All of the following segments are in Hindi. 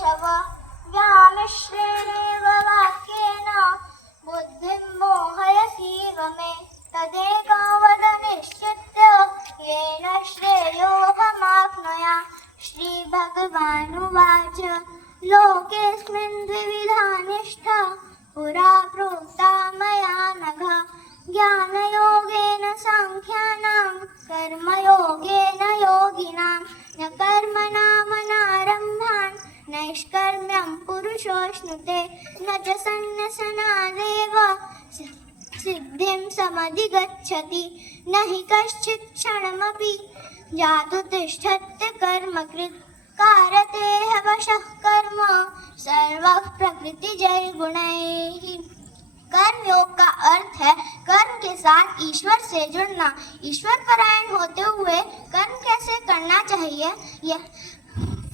केशव व्यामिश्रेणेव वाक्येन बुद्धिं मोहयसीव मे तदेकं वद निश्चित्य येन श्रेयोऽहमाप्नुयाम्। श्रीभगवानुवाच लोकेऽस्मिन् द्विविधा निष्ठा पुरा प्रोक्ता मया नघ ज्ञानयोगेन सांख्यानां कर्मयोगेन योगिनां न कर्मणामनारम्भान् नैष्कर्म्यं पुरुषोऽश्नुते न च सन्न्यसनादेव सिद्धिं समधिगच्छति न हि कश्चित् क्षणमपि जातु तिष्ठत्य कर्मकृत् कारते वशः कर्म सर्वः प्रकृतिजैर्गुणैः। कर्म योग का अर्थ है कर्म के साथ ईश्वर से जुड़ना। ईश्वर परायण होते हुए कर्म कैसे करना चाहिए, यह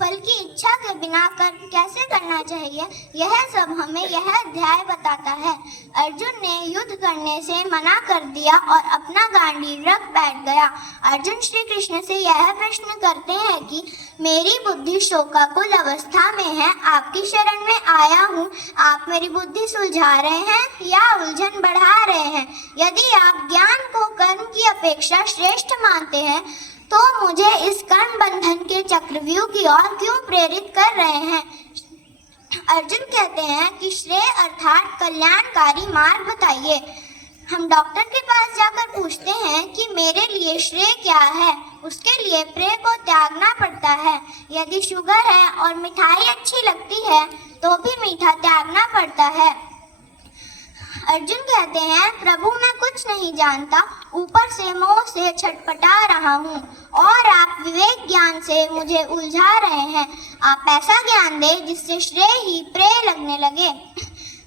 फल की इच्छा के बिना कर्म कैसे करना चाहिए, यह सब हमें यह अध्याय बताता है। अर्जुन ने युद्ध करने से मना कर दिया और अपना गांडीव रख बैठ गया। अर्जुन श्री कृष्ण से यह प्रश्न करते हैं कि मेरी बुद्धि शोकाकुल अवस्था में है, आपकी शरण में आया हूँ, आप मेरी बुद्धि सुलझा रहे हैं या उलझन बढ़ा रहे हैं। यदि आप ज्ञान को कर्म की अपेक्षा श्रेष्ठ मानते हैं तो मुझे इस कर्म बंधन के चक्रव्यूह की ओर क्यों प्रेरित कर रहे हैं। अर्जुन कहते हैं कि श्रेय अर्थात कल्याणकारी मार्ग बताइए। हम डॉक्टर के पास जाकर पूछते हैं कि मेरे लिए श्रेय क्या है, उसके लिए प्रेय को त्यागना पड़ता है। यदि शुगर है और मिठाई अच्छी लगती है तो भी मीठा त्यागना पड़ता है। अर्जुन कहते हैं प्रभु मैं कुछ नहीं जानता, ऊपर से मोह से छटपटा रहा हूँ और आप विवेक ज्ञान से मुझे उलझा रहे हैं। आप ऐसा ज्ञान दे जिससे श्रेय ही प्रेय लगने लगे।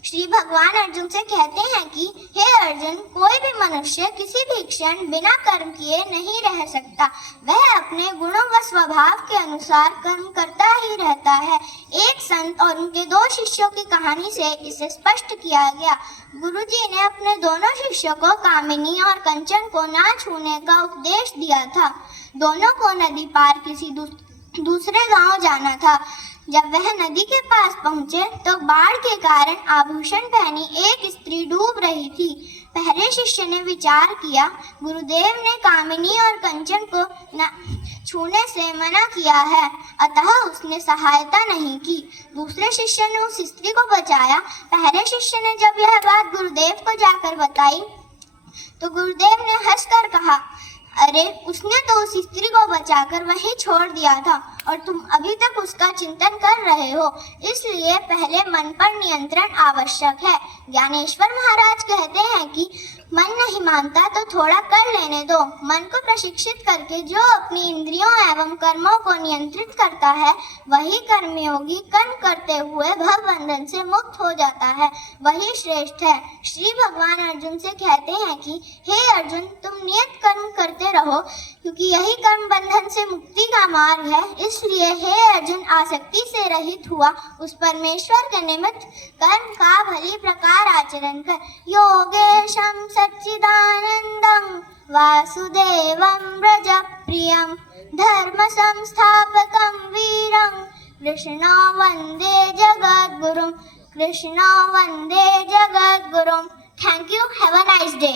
श्री भगवान अर्जुन से कहते हैं कि हे अर्जुन, कोई भी मनुष्य किसी भी क्षण बिना कर्म किए नहीं रह सकता। वह अपने गुणों व स्वभाव के अनुसार कर्म करता ही रहता है। एक संत और उनके 2 शिष्यों की कहानी से इसे स्पष्ट किया गया। गुरुजी ने अपने दोनों शिष्यों को कामिनी और कंचन को ना छूने का उपदेश दिया था। दोनों को नदी पार किसी दूसरे गांव जाना था। जब वह नदी के पास पहुंचे तो बाढ़ के कारण आभूषण पहनी एक स्त्री डूब रही थी। पहले शिष्य ने विचार किया, गुरुदेव ने कामिनी और कंचन को न छूने से मना किया है, अतः उसने सहायता नहीं की। दूसरे शिष्य ने उस स्त्री को बचाया। पहले शिष्य ने जब यह बात गुरुदेव को जाकर बताई तो गुरुदेव ने हंसकर कहा, अरे उसने तो उस स्त्री को बचाकर वहीं छोड़ दिया था और तुम अभी तक उसका चिंतन कर रहे हो। इसलिए पहले मन पर नियंत्रण आवश्यक है। ज्ञानेश्वर महाराज कहते हैं कि मन नहीं मानता तो थोड़ा कर लेने दो। मन को प्रशिक्षित करके जो अपनी इंद्रियों एवं कर्मों को नियंत्रित करता है वही कर्मयोगी कर्म करते हुए भव बंधन से मुक्त हो जाता है, वही श्रेष्ठ है। श्री भगवान अर्जुन से कहते हैं कि हे अर्जुन, तुम नियत कर्म करते रहो क्योंकि यही कर्म बंधन से मुक्ति का मार्ग है। इसलिए हे अर्जुन, आसक्ति से रहित हुआ उस परमेश्वर के निमित्त कर्म का भली प्रकार आचरण कर। योगेशं सच्चिदानंदं वासुदेवं व्रजप्रियं धर्म संस्थापकं वीरं कृष्णो वंदे जगद्गुरुं। कृष्णो वंदे जगद्गुरुं। Thank you. Have a nice day.